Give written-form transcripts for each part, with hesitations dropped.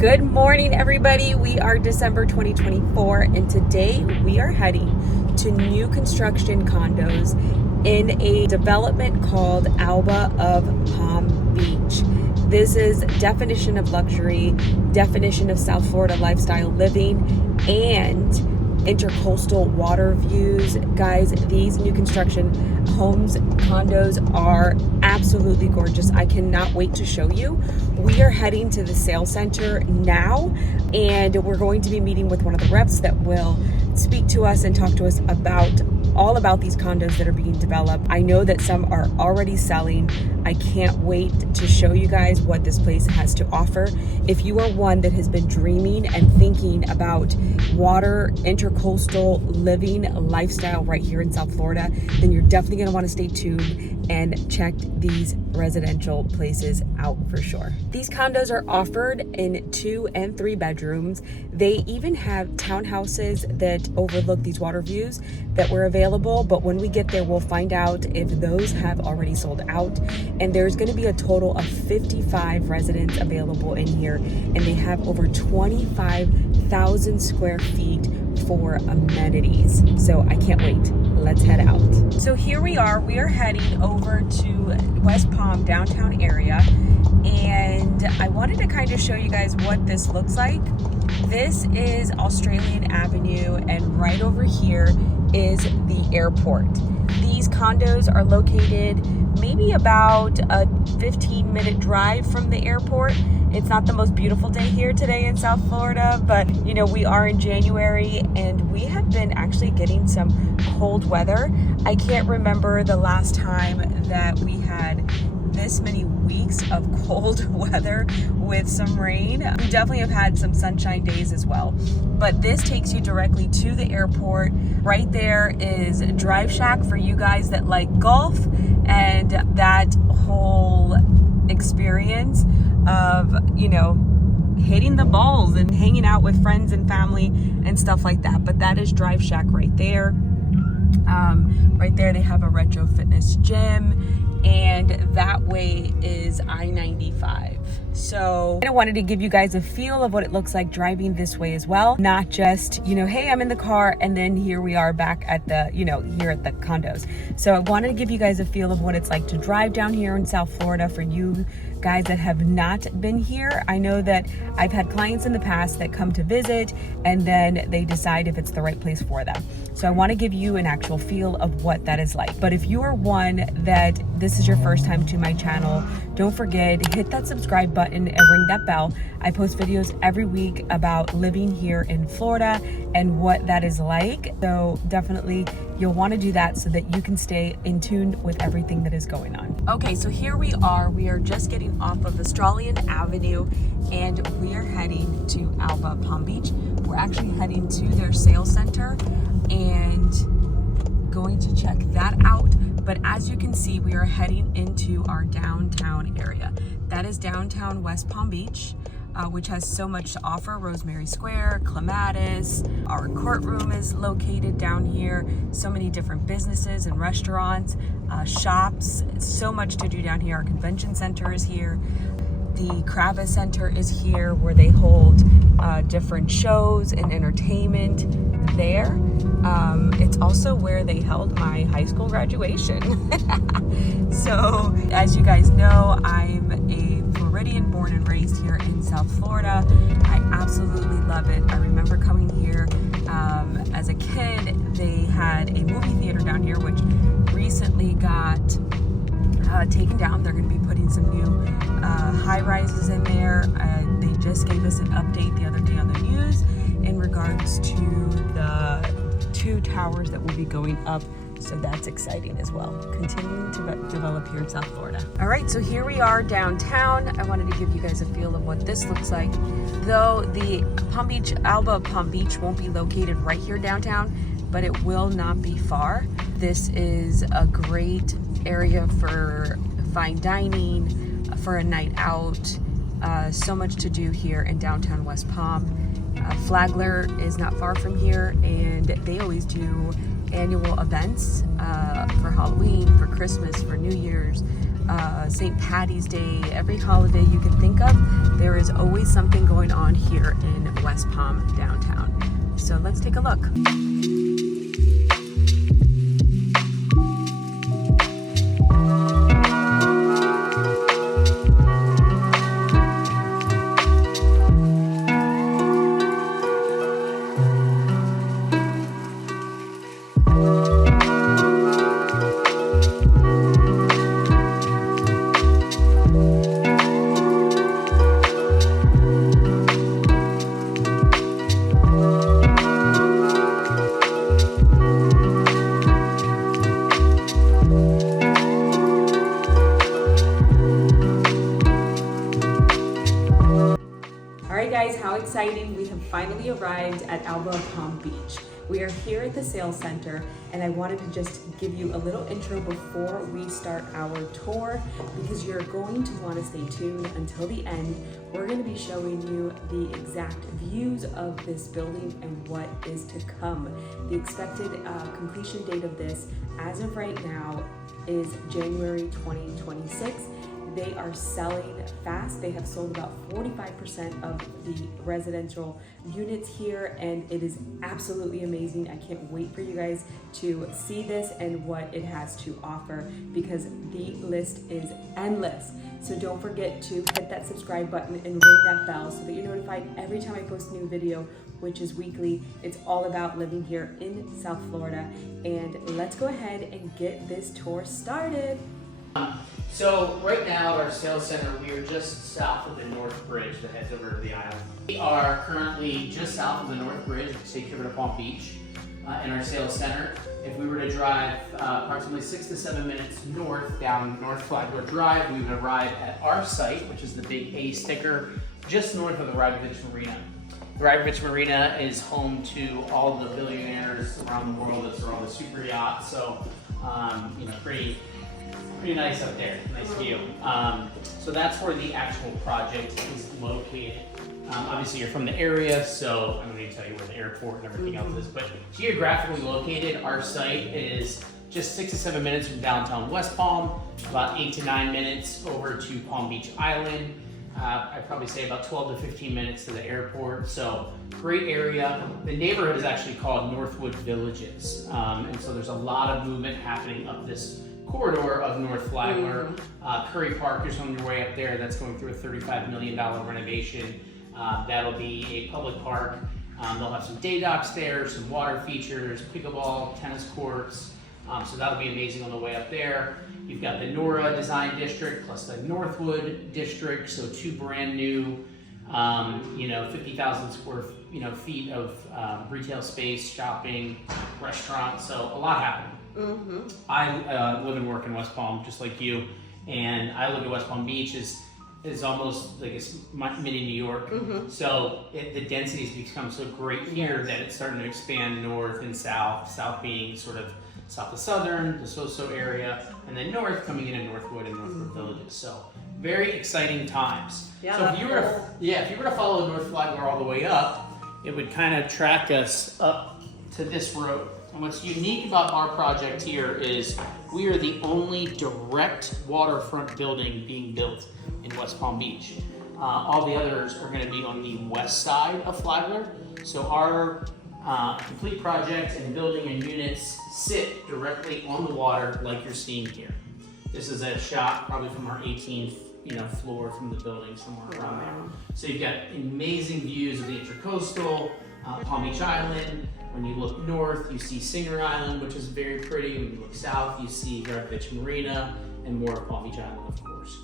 Good morning, everybody. We are December 2024, and today we are heading to new construction condos in a development called Alba of Palm Beach. This is definition of luxury, definition of South Florida lifestyle living, and intercoastal water views. Guys, these new construction homes, condos are absolutely gorgeous. I cannot wait to show you. We are heading to the sales center now, and we're going to be meeting with one of the reps that will speak to us and talk to us all about these condos that are being developed. I know that some are already selling. I can't wait to show you guys what this place has to offer. If you are one that has been dreaming and thinking about water, intercoastal living lifestyle right here in South Florida, then you're definitely going to want to stay tuned and check these residential places out for sure. These condos are offered in 2 and 3 bedrooms. They even have townhouses that overlook these water views that were available, but when we get there, we'll find out if those have already sold out. And there's going to be a total of 55 residents available in here, and they have over 25,000 square feet for amenities. So I can't wait. Let's head out. So here we are heading over to West Palm downtown area, and I wanted to kind of show you guys what this looks like. This is Australian Avenue, and right over here is the airport. These condos are located maybe about a 15-minute drive from the airport. It's not the most beautiful day here today in South Florida, but you know, we are in January and we have been actually getting some cold weather. I can't remember the last time that we had this many weeks of cold weather with some rain. We definitely have had some sunshine days as well. But this takes you directly to the airport. Right there is Drive Shack for you guys that like golf and that whole experience of, you know, hitting the balls and hanging out with friends and family and stuff like that. But that is Drive Shack right there. Right there they have a retro fitness gym, and that way is I-95. So I wanted to give you guys a feel of what it looks like driving this way as well. Not just, you know, hey, I'm in the car and then here we are back at the, you know, here at the condos. So I wanted to give you guys a feel of what it's like to drive down here in South Florida for you guys that have not been here. I know that I've had clients in the past that come to visit and then they decide if it's the right place for them. So I want to give you an actual feel of what that is like. But if you are one that this is your first time to my channel, don't forget, hit that subscribe button and ring that bell. I post videos every week about living here in Florida and what that is like. So definitely you'll want to do that so that you can stay in tune with everything that is going on. Okay, so here we are. We are just getting off of Australian Avenue and we are heading to Alba Palm Beach. We're actually heading to their sales center and going to check that out. But as you can see, we are heading into our downtown area. That is downtown West Palm Beach, which has so much to offer. Rosemary Square, Clematis, our courtroom is located down here. So many different businesses and restaurants, shops, so much to do down here. Our convention center is here. The Kravis Center is here where they hold different shows and entertainment there. It's also where they held my high school graduation. So as you guys know, I'm a Floridian born and raised here in South Florida. I absolutely love it. I remember coming here as a kid. They had a movie theater down here which recently got taken down. They're going to be putting some new high rises in there. They just gave us an update the other day on the news in regards to the 2 towers that will be going up. So that's exciting as well. Continuing to develop here in South Florida. All right, so here we are downtown. I wanted to give you guys a feel of what this looks like. Though the Alba Palm Beach won't be located right here downtown, but it will not be far. This is a great area for fine dining, for a night out. So much to do here in downtown West Palm. Flagler is not far from here, and they always do annual events for Halloween, for Christmas, for New Year's. St. Patty's Day, every holiday you can think of, there is always something going on here in West Palm downtown. So let's take a look. Guys, how exciting. We have finally arrived at Alba of Palm Beach. We are here at the sales center, and I wanted to just give you a little intro before we start our tour, because you're going to want to stay tuned until the end. We're going to be showing you the exact views of this building and what is to come. The expected completion date of this, as of right now, is January 2026. They are selling fast. They have sold about 45% of the residential units here, and it is absolutely amazing. I can't wait for you guys to see this and what it has to offer, because the list is endless. So don't forget to hit that subscribe button and ring that bell so that you're notified every time I post a new video, which is weekly. It's all about living here in South Florida. And let's go ahead and get this tour started. So right now at our sales center, we are just south of the North Bridge that heads over to the island. We are currently just south of the North Bridge to take you over to Palm Beach in our sales center. If we were to drive approximately 6 to 7 minutes north down North Flagler Drive, we would arrive at our site, which is the big A sticker, just north of the Relocating Marina. The Relocating Marina is home to all the billionaires around the world. That's where all the super yachts. So, pretty nice up there, nice view. So that's where the actual project is located. Obviously you're from the area, so I don't need to tell you where the airport and everything else is, but geographically located, our site is just 6 to 7 minutes from downtown West Palm, about 8 to 9 minutes over to Palm Beach Island. I'd probably say about 12 to 15 minutes to the airport, so great area. The neighborhood is actually called Northwood Villages, and so there's a lot of movement happening up this corridor of North Flagler. Curry Park is on your way up there. That's going through a $35 million renovation. That'll be a public park. They'll have some day docks there, some water features, pickleball, tennis courts. So that'll be amazing on the way up there. You've got the Nora Design District plus the Northwood District. So two brand new, 50,000 square feet of retail space, shopping, restaurants. So a lot happening. I live and work in West Palm, just like you, and I look at West Palm Beach is almost like it's mini New York. So the density has become so great here that it's starting to expand north and south. South being sort of south of Southern, the So-So area, and then north coming into Northwood and Northwood Villages. So very exciting times. Yeah, so if you were to follow North Flagler all the way up, it would kind of track us up to this road. And what's unique about our project here is we are the only direct waterfront building being built in West Palm Beach. All the others are going to be on the west side of Flagler. So our complete project and building and units sit directly on the water like you're seeing here. This is a shot probably from our 18th floor from the building, somewhere around there. So you've got amazing views of the Intercoastal, Palm Beach Island. When you look north, you see Singer Island, which is very pretty. When you look south, you see Relocating Marina and more of Palm Beach Island, of course.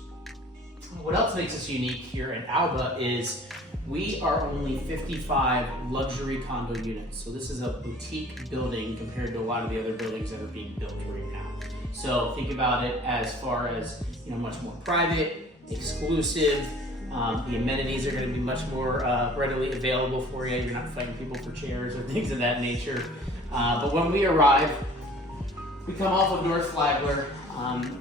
What else makes us unique here at Alba is we are only 55 luxury condo units. So this is a boutique building compared to a lot of the other buildings that are being built right now. So think about it as far as much more private, exclusive. The amenities are going to be much more readily available for you. You're not fighting people for chairs or things of that nature. But when we arrive, we come off of North Flagler.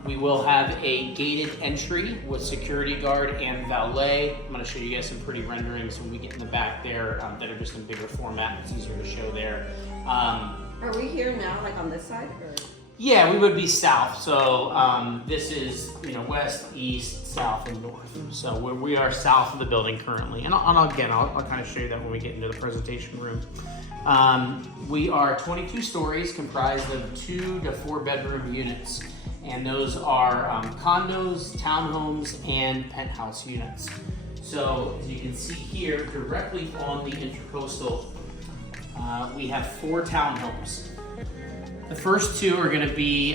We will have a gated entry with security guard and valet. I'm going to show you guys some pretty renderings when we get in the back there that are just in bigger format. It's easier to show there. Are we here now, like on this side? Or? Yeah, we would be south. So this is, west, east, south, and north. So we are south of the building currently. And I'll kind of show you that when we get into the presentation room. We are 22 stories comprised of 2 to 4 bedroom units. And those are condos, townhomes, and penthouse units. So as you can see here, directly on the Intracoastal, we have 4 townhomes. The first 2 are going to be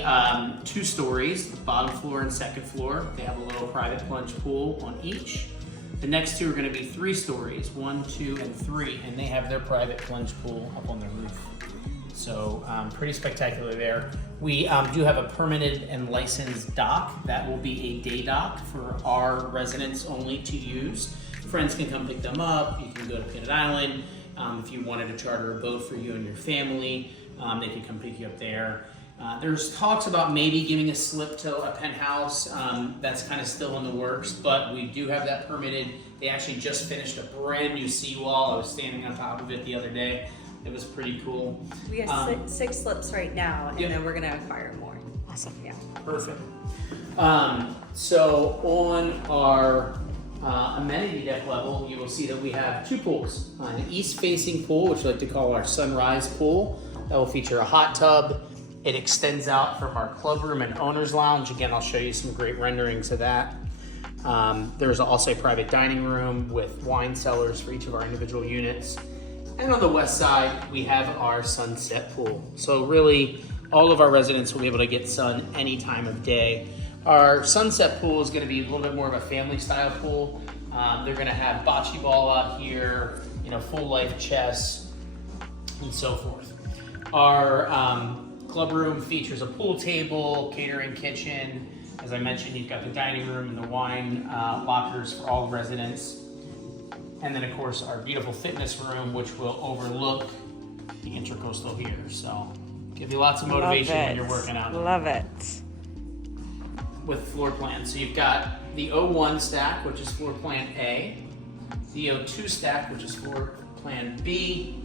2 stories, bottom floor and second floor. They have a little private plunge pool on each. The next 2 are going to be 3 stories, 1, 2, and 3, and they have their private plunge pool up on their roof. So pretty spectacular there. We do have a permitted and licensed dock. That will be a day dock for our residents only to use. Friends can come pick them up. You can go to Pinned Island. If you wanted to charter a boat for you and your family, they can come pick you up there. There's talks about maybe giving a slip to a penthouse. That's kind of still in the works, but we do have that permitted. They actually just finished a brand new seawall. I was standing on top of it the other day. It was pretty cool. We have 6 slips right now, and then we're going to acquire more. Awesome. Yeah. Perfect. So on our amenity deck level, you will see that we have 2 pools. An east-facing pool, which we like to call our sunrise pool. That will feature a hot tub. It extends out from our club room and owner's lounge. Again, I'll show you some great renderings of that. There's also a private dining room with wine cellars for each of our individual units. And on the west side, we have our sunset pool. So really, all of our residents will be able to get sun any time of day. Our sunset pool is going to be a little bit more of a family style pool. They're going to have bocce ball out here, full life chess, and so forth. Our club room features a pool table, catering kitchen. As I mentioned, you've got the dining room and the wine lockers for all residents. And then, of course, our beautiful fitness room, which will overlook the Intracoastal here. So, give you lots of motivation when you're working out. Love it. With floor plans. So, you've got the O1 stack, which is floor plan A, the O2 stack, which is floor plan B,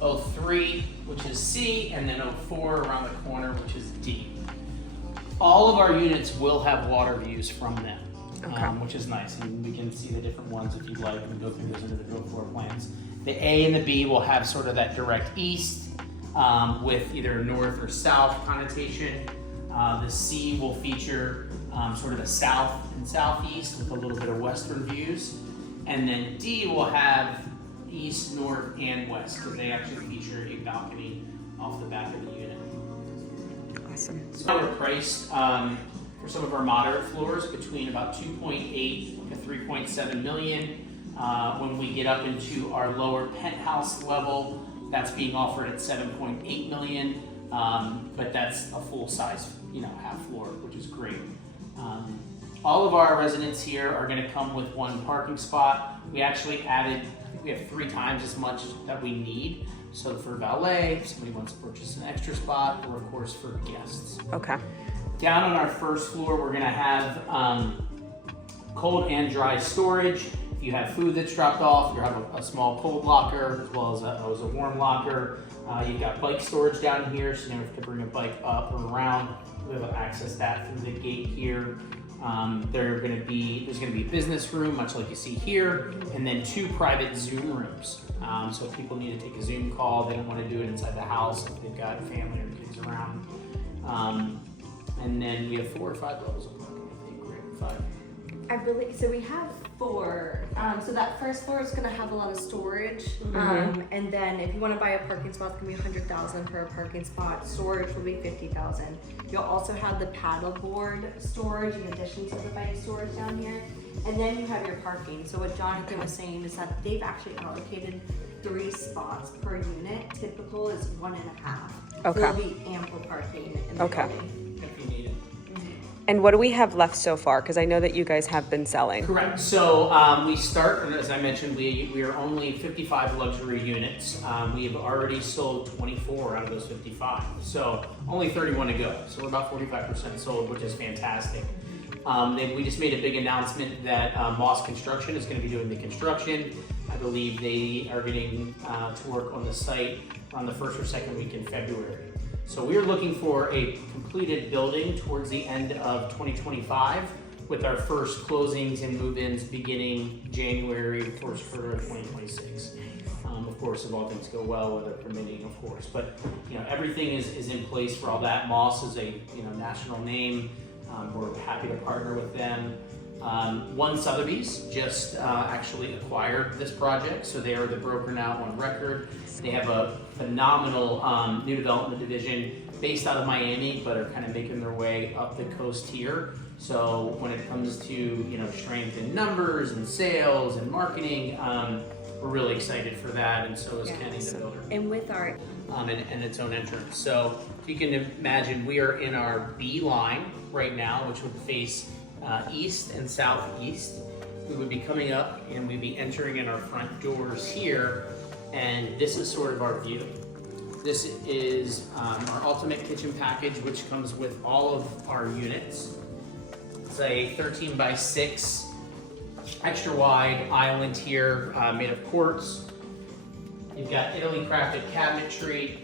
O3, which is C, and then O4 around the corner, which is D. All of our units will have water views from them. Which is nice, and we can see the different ones if you'd like and go through those individual floor plans. The A and the B will have sort of that direct east with either north or south connotation. The C will feature sort of a south and southeast with a little bit of western views. And then D will have east, north, and west because they actually feature a balcony off the back of the unit. Awesome. So we're priced for some of our moderate floors between about 2.8 to 3.7 million. When we get up into our lower penthouse level, that's being offered at 7.8 million, but that's a full size, half floor, which is great. All of our residents here are going to come with 1 parking spot. We actually added, I think we have 3 times as much that we need. So for valet, if somebody wants to purchase an extra spot, or of course for guests. Okay. Down on our first floor, we're gonna have cold and dry storage. If you have food that's dropped off, you have a small cold locker as well as a warm locker. You've got bike storage down here, so you don't have to bring a bike up or around. We'll be able to access that through the gate here. There's gonna be a business room, much like you see here, and then 2 private Zoom rooms. So if people need to take a Zoom call, they don't want to do it inside the house if they've got family or kids around. And then we have 4 or 5 levels of parking, I think, right? 5. I believe so. We have 4. So that first floor is going to have a lot of storage, and then if you want to buy a parking spot, it's going to be $100,000 per parking spot. Storage will be $50,000. You'll also have the paddleboard storage in addition to the bike storage down here, and then you have your parking. So what Jonathan was saying is that they've actually allocated 3 spots per unit. Typical is 1.5. Okay. So there'll be ample parking in the building. If you need it. And what do we have left so far? Because I know that you guys have been selling. Correct. So we start, as I mentioned, we are only 55 luxury units. We have already sold 24 out of those 55. So only 31 to go. So we're about 45% sold, which is fantastic. We just made a big announcement that Moss Construction is going to be doing the construction. I believe they are getting to work on the site on the 1st or 2nd week in February. So we are looking for a completed building towards the end of 2025 with our first closings and move-ins beginning January, first quarter of 2026. Of course, if all things go well, weather permitting, of course. But everything is in place for all that. Moss is a national name. We're happy to partner with them. ONE Sothebys just actually acquired this project, so they are the broker now on record. They have a phenomenal new development division based out of Miami, but are kind of making their way up the coast here. So when it comes to strength in numbers and sales and marketing, we're really excited for that, and so is Kenny the builder. And with our and its own entrance. So if you can imagine, we are in our B line right now, which would face east and southeast. We would be coming up and we'd be entering in our front doors here, and this is sort of our view. This is our ultimate kitchen package, which comes with all of our units. It's a 13 by 6 extra wide island here, made of quartz. You've got Italy crafted cabinetry.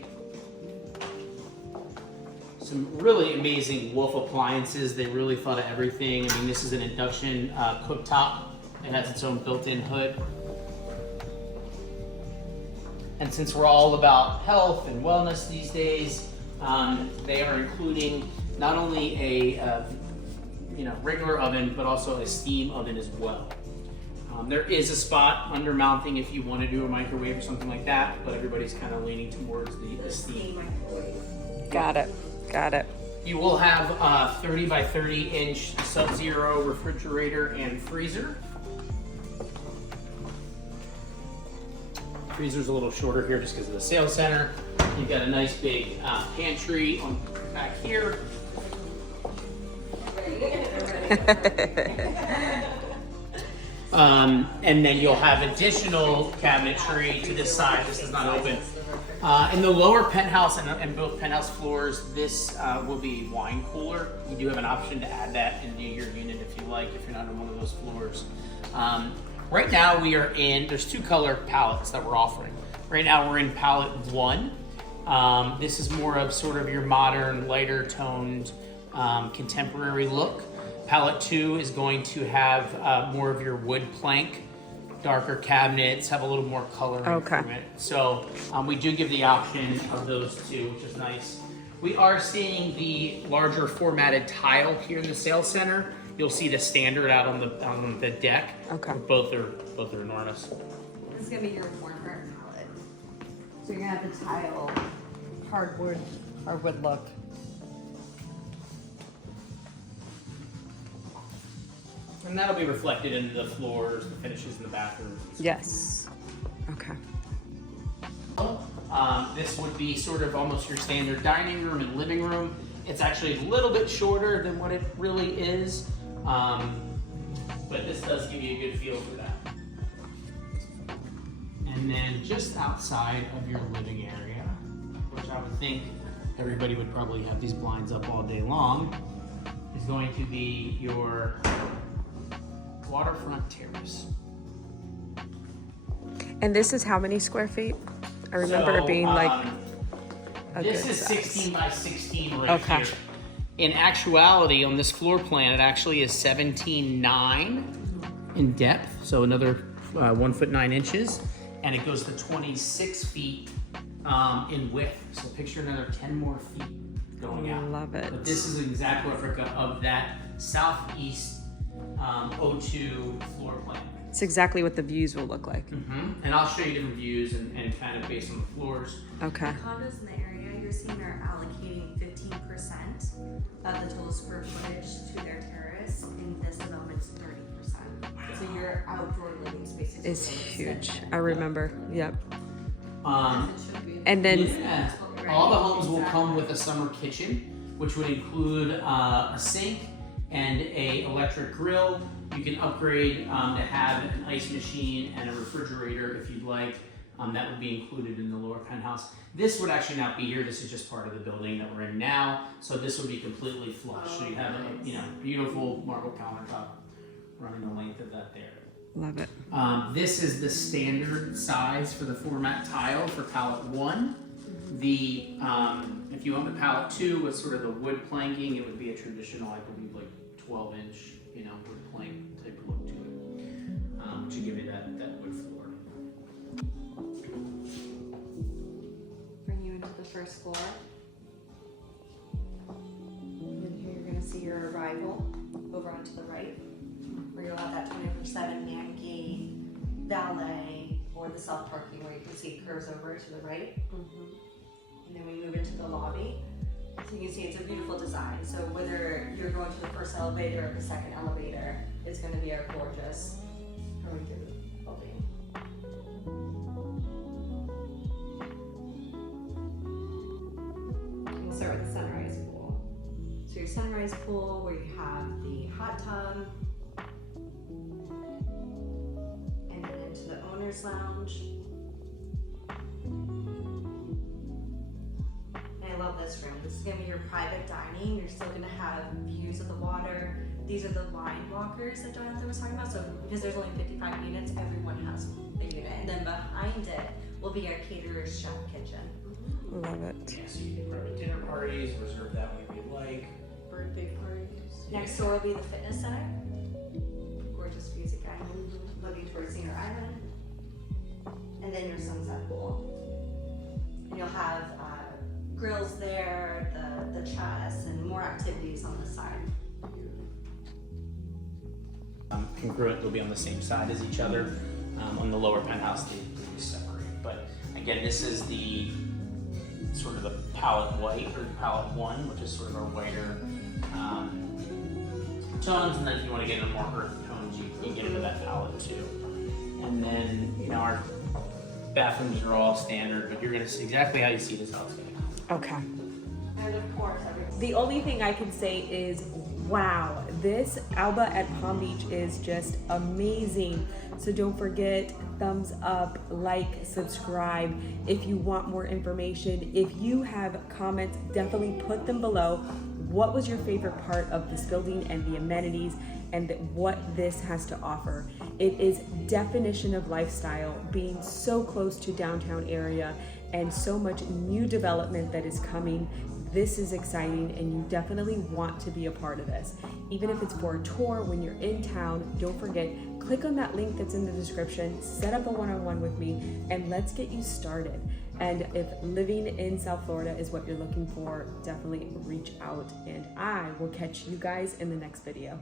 Some really amazing Wolf appliances. They really thought of everything. I mean, this is an induction cooktop. It has its own built-in hood. And since we're all about health and wellness these days, they are including not only a regular oven, but also a steam oven as well. There is a spot under mounting if you want to do a microwave or something like that, but everybody's kind of leaning towards the steam microwave. Got it. You will have a 30 by 30 inch Sub-Zero refrigerator and freezer. Freezer's a little shorter here just because of the sales center. You've got a nice big pantry on back here. And then you'll have additional cabinetry to this side. This is not open. In the lower penthouse and both penthouse floors, this will be a wine cooler. You do have an option to add that into your unit if you like, if you're not on one of those floors. Right now we are there's 2 color palettes that we're offering. Right now we're in palette 1. This is more of sort of your modern, lighter toned, contemporary look. Palette 2 is going to have more of your wood plank, darker cabinets, have a little more color Okay. to it. So we do give the option of those 2, which is nice. We are seeing the larger formatted tile here in the sales center. You'll see the standard out on the deck. Okay. Both are enormous. This is gonna be your warmer palette. So you're gonna have the tile, hardwood look. And that'll be reflected into the floors, the finishes in the bathrooms. Yes. Okay. This would be sort of almost your standard dining room and living room. It's actually a little bit shorter than what it really is, but this does give you a good feel for that. And then just outside of your living area, which I would think everybody would probably have these blinds up all day long, is going to be your waterfront terrace. And this is how many square feet? I remember it being like a this good is size. 16 by 16 right Okay. here. In actuality, on this floor plan, it actually is 17.9 in depth, so another 1 foot 9 inches, and it goes to 26 feet in width. So picture another 10 more feet going out. Love it. But this is an exact replica of that southeast O2 floor plan. It's exactly what the views will look like. And I'll show you different views and kind of based on the floors. Okay. Condos in the area, you're seeing they're allocating 15% of the total square footage to their terrace. In this development, it's 30%. So your outdoor living space It's huge. I remember. Yep. Um, And then Yeah. All the homes will come with a summer kitchen, which would include a sink and a electric grill. You can upgrade to have an ice machine and a refrigerator if you'd like. That would be included in the lower penthouse. This would actually not be here. This is just part of the building that we're in now. So this would be completely flush. So you have a beautiful marble countertop running the length of that there. love it. This is the standard size for the format tile for pallet 1. The if you own the pallet 2 with sort of the wood planking, it would be a traditional, I believe, like 12-inch, you know, wood plank type look to it, to give you that wood floor. Bring you into the first floor. And then here you're gonna see your arrival over onto the right, where you'll have that 24/7 man gate, valet, or the self-parking where you can see it curves over to the right. And then we move into the lobby. So you can see it's a beautiful design. So whether you're going to the first elevator or the second elevator, it's going to be a gorgeous going through the building. We'll start with the sunrise pool. So your sunrise pool where you have the hot tub, and then into the owner's lounge. I love this room. This is going to be your private dining. You're still going to have views of the water. These are the line walkers that Jonathan was talking about. So because there's only 55 units, everyone has a unit. And then behind it will be our caterer's chef kitchen. Love it. Yeah, so you can private dinner parties, reserve that way you like. Birthday parties. Next door will be the fitness center. Gorgeous music island, looking towards Senior Island. And then your sunset pool. And you'll have grills there, the chess, and more activities on the side. Congruent, they'll be on the same side as each other. On the lower penthouse, they separate. But again, this is the sort of the palette white, or palette 1, which is sort of our whiter tones. And then if you want to get into more earth tones, you can get into that palette 2. And then, you know, our bathrooms are all standard, but you're going to see exactly how you see this house. Okay. And of course, The only thing I can say is, wow, this Alba at Palm Beach is just amazing. So don't forget, thumbs up, like, subscribe. If you want more information, if you have comments, definitely put them below. What was your favorite part of this building and the amenities and what this has to offer? It is definition of lifestyle, being so close to downtown area and so much new development that is coming. This is exciting and you definitely want to be a part of this. Even if it's for a tour when you're in town, don't forget, click on that link that's in the description, set up a one-on-one with me, and let's get you started. And if living in South Florida is what you're looking for, definitely reach out and I will catch you guys in the next video.